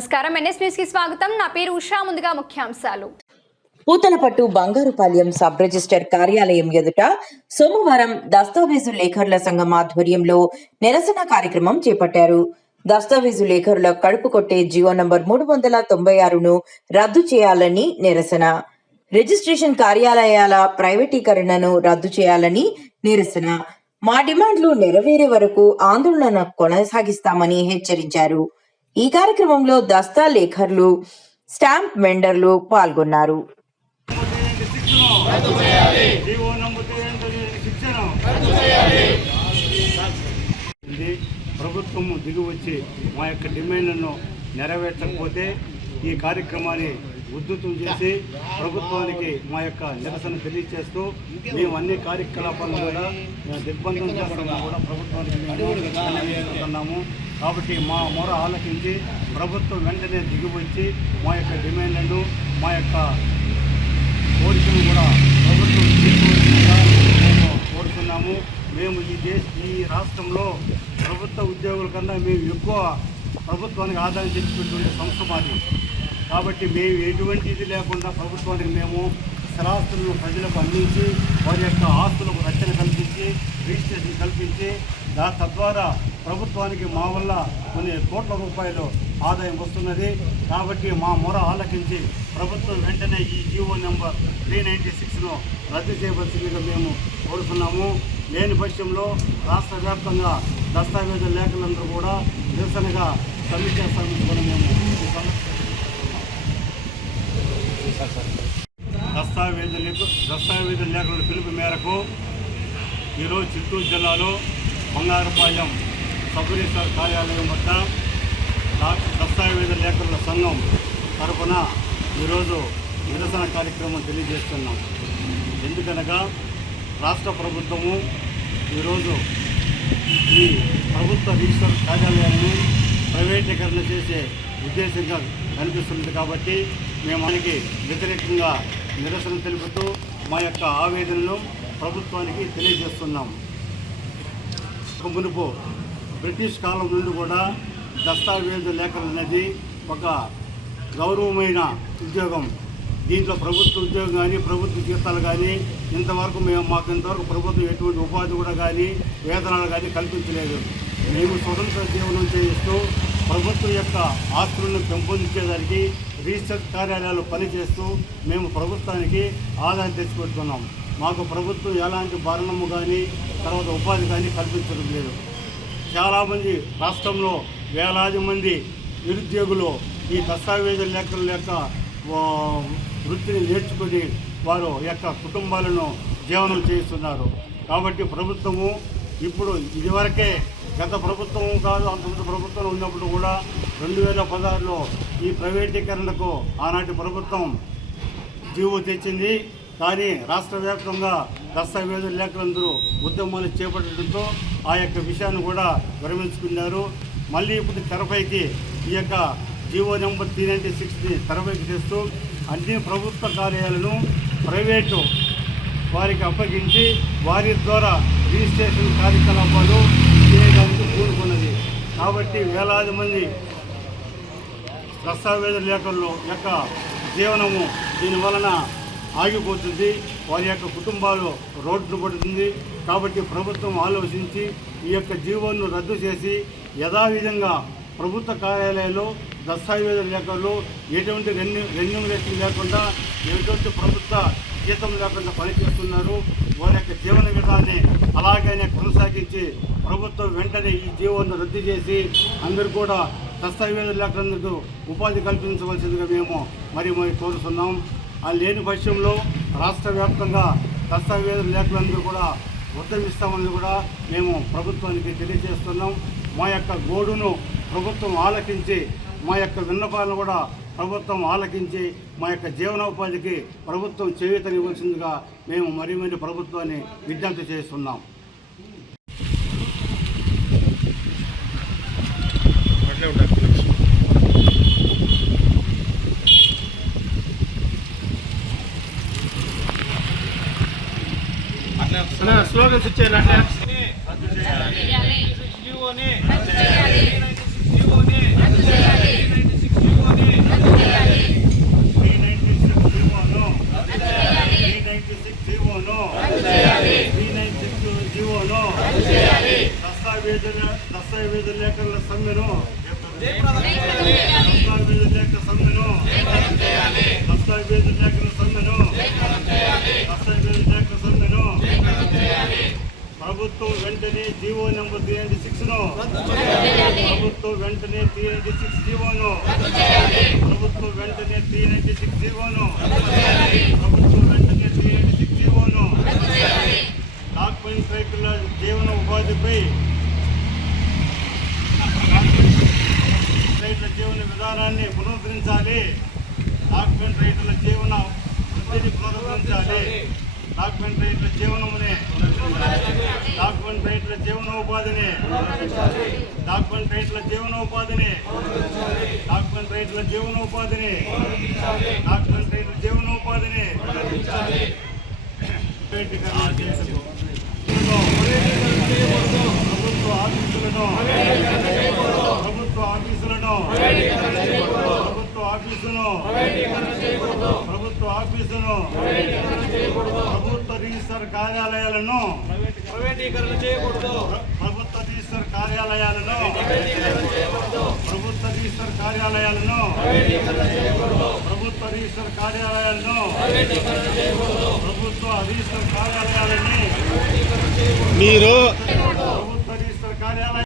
నమస్కారం, NS news కి స్వాగతం. నా పేరు ఉషా. ముందుగా ముఖ్యాంశాలు. పూతలపట్టు బంగారుపాలెం సబ్ రిజిస్టర్ కార్యాలయం ఎదుట సోమవారం దస్తావేజు లేఖరుల సంఘం ఆధ్వర్యంలో నిరసన కార్యక్రమం చేపట్టారు. దస్తావేజు లేఖరుల కడుపు కొట్టే జియో నంబర్ 396ను రద్దు చేయాలని నిరసన, రిజిస్ట్రేషన్ కార్యాలయాల ప్రైవేటీకరణను రద్దు చేయాలని నిరసన, మా డిమాండ్లు నెరవేరే వరకు ఆందోళన కొనసాగిస్తామని హెచ్చరించారు. ఈ కార్యక్రమంలో దస్తా లేఖర్లు, స్టాంప్ వెండర్లు పాల్గొన్నారు. ప్రభుత్వం దిగువచ్చి మా యొక్క డిమాండ్లను నెరవేర్చకపోతే ఈ కార్యక్రమాన్ని ఉద్ధృతం చేసి ప్రభుత్వానికి మా యొక్క నిరసన తెలియజేస్తూ మేము అన్ని కార్యకలాపాలను కూడా దిగ్బంధం చేస్తున్నా కూడా ప్రభుత్వానికి మేము కాబట్టి మా మొర ఆలకించి ప్రభుత్వం వెంటనే దిగువచ్చి మా యొక్క డిమాండ్లను, మా యొక్క కోరికను కూడా ప్రభుత్వం మేము కోరుతున్నాము. మేము ఈ రాష్ట్రంలో ప్రభుత్వ ఉద్యోగుల కన్నా మేము ఎక్కువ ప్రభుత్వానికి ఆదాయం తెచ్చిపెట్టుండే సంస్థ మాది. కాబట్టి మేము ఎటువంటి ఇది లేకుండా ప్రభుత్వానికి మేము స్థిరాస్తులను ప్రజలకు అందించి వారి యొక్క ఆస్తులకు రక్షణ కల్పించి రిజిస్ట్రేషన్ కల్పించి తద్వారా ప్రభుత్వానికి మా వల్ల కొన్ని కోట్ల రూపాయలు ఆదాయం వస్తున్నది. కాబట్టి మా మొర ఆలకించి ప్రభుత్వం వెంటనే ఈ జియో నెంబర్ 396ను రద్దు చేయవలసిందిగా మేము కోరుతున్నాము. లేని పక్షంలో రాష్ట్ర వ్యాప్తంగా దస్తావేజు లేఖలందరూ కూడా నిరసనగా సమ్మె చేస్తామని కూడా మేము దస్తావేజు లేఖల పిలుపు మేరకు ఈరోజు చిత్తూరు జిల్లాలో బంగారుపాలెం సబ్ రిజిస్టర్ కార్యాలయం వద్ద దస్తావేజు లేఖల సంఘం తరఫున ఈరోజు నిరసన కార్యక్రమం తెలియజేస్తున్నాం. ఎందుకనగా రాష్ట్ర ప్రభుత్వము ఈరోజు ఈ ప్రభుత్వ రిజిస్టర్ కార్యాలయాన్ని ప్రైవేటీకరణ చేసే ఉద్దేశంగా కనిపిస్తుంది. కాబట్టి మేము మనకి వ్యతిరేకంగా నిరసన తెలుపుతూ మా యొక్క ఆవేదనను ప్రభుత్వానికి తెలియజేస్తున్నాం. మునుపు బ్రిటిష్ కాలం నుండి కూడా దస్తావేజు లేఖలు అనేది ఒక గౌరవమైన ఉద్యోగం. దీంట్లో ప్రభుత్వ ఉద్యోగం కానీ ప్రభుత్వ జీతాలు కానీ మాకు ఇంతవరకు ప్రభుత్వం ఎటువంటి ఉపాధి కూడా కానీ వేతనాలు కానీ కల్పించలేదు. మేము స్వతంత్ర జీవనం చేస్తూ ప్రభుత్వం యొక్క ఆస్తులను పెంపొందించేదానికి రిజిస్టర్ కార్యాలయాలు పనిచేస్తూ మేము ప్రభుత్వానికి ఆదాయం తెచ్చిపెడుతున్నాం. మాకు ప్రభుత్వం ఎలాంటి భరణము కానీ తర్వాత ఉపాధి కానీ కల్పించడం లేదు. చాలామంది రాష్ట్రంలో వేలాది మంది నిరుద్యోగులు ఈ దస్తావేజు లేఖల యొక్క వృత్తిని నేర్చుకుని వారు యొక్క కుటుంబాలను జీవనం చేస్తున్నారు. కాబట్టి ప్రభుత్వము ఇప్పుడు ఇదివరకే గత ప్రభుత్వం కాదు, అంతకుముందు ప్రభుత్వం ఉన్నప్పుడు కూడా 2016లో ఈ ప్రైవేటీకరణకు ఆనాటి ప్రభుత్వం జీవో తెచ్చింది. కానీ రాష్ట్ర వ్యాప్తంగా దస్తావేజు లేఖలందరూ ఉద్యమాలు చేపట్టడంతో ఆ యొక్క విషయాన్ని కూడా విరమించుకున్నారు. మళ్ళీ ఇప్పుడు తెరపైకి ఈ యొక్క జియో నెంబర్ 396ని తెరపైకి చేస్తూ అన్ని ప్రభుత్వ కార్యాలయాలను ప్రైవేటు వారికి అప్పగించి వారి ద్వారా రిజిస్ట్రేషన్ కార్యకలాపాలు చేయడానికి కూడుకున్నది. కాబట్టి వేలాది మంది దస్తావేజు లేఖల్లో యొక్క జీవనము దీనివలన ఆగిపోతుంది. వారి యొక్క కుటుంబాలు రోడ్డు పడుతుంది. కాబట్టి ప్రభుత్వం ఆలోచించి ఈ యొక్క జీవోను రద్దు చేసి యథావిధంగా ప్రభుత్వ కార్యాలయాల్లో దస్తావేజు లేఖల్లో ఎటువంటి రెన్యూమరేషన్ లేకుండా ఎటువంటి ప్రభుత్వ జీతం లేకుండా పనిచేస్తున్నారు. వారి యొక్క జీవన విధానాన్ని అలాగనే కొనసాగించి ప్రభుత్వం వెంటనే ఈ జీవోను రద్దు చేసి అందరూ కూడా దస్తావేజు లేఖలందుకు ఉపాధి కల్పించవలసిందిగా మేము మరి కోరుతున్నాం. ఆ లేని పక్షంలో రాష్ట్ర వ్యాప్తంగా దస్తావేజు లేఖలందరూ కూడా ఉద్యమిస్తామని కూడా మేము ప్రభుత్వానికి తెలియజేస్తున్నాం. మా యొక్క గోడును ప్రభుత్వం ఆలకించి, మా యొక్క విన్నపాలను కూడా ప్రభుత్వం ఆలకించి మా యొక్క జీవనోపాధికి ప్రభుత్వం చేయూతనివ్వాల్సిందిగా మేము మరీ ప్రభుత్వాన్ని విజ్ఞప్తి చేస్తున్నాం. స్లోగన్స్ ఇచ్చారు. జీవోని B96 జీవోను దస్తావేజు లేఖల సమ్మెను ప్రభుత్వం వెంటనే జీవో నెంబర్ 396ను ప్రభుత్వం వెంటనే 396 జీవోను ప్రభుత్వం వెంటనే 396 జీవోను ప్రభుత్వం వెంటనే 396 జీవోను డాక్యుమెంట్ రైతుల జీవన ఉపాధిపై రైతుల జీవన విధానాన్ని పునరుద్ధరించాలి. డాక్యుమెంట్ రైతుల జీవన వృద్ధిని పునరుద్ధరించాలి. డాక్యుమెంట్ రైతుల జీవనమునే డాక్యుమెంట్ రైతుల జీవనోపాధిని డాక్యుమెంట్ రైతుల జీవనోపాధిని డాక్యుమెంట్ రైతుల జీవనోపాధిని డాక్యుమెంట్ రైతుల జీవనోపాధిని ప్రభుత్వ ఆఫీసులను ప్రభుత్వ ఆఫీసులను ప్రభుత్వ ఆఫీసును ప్రభుత్వ ఆఫీసును ప్రభుత్వ రిజిస్టర్ కార్యాలయాలను ప్రైవేటీకరణ చేయకూడదు. ప్రభుత్వ రిజిస్టర్ కార్యాలయాలను ప్రభుత్వ రిజిస్టర్ కార్యాలయాలను ప్రభుత్వ రిజిస్టర్ కార్యాలయాలను ప్రభుత్వ రిజిస్టర్ కార్యాలయాలని మీరు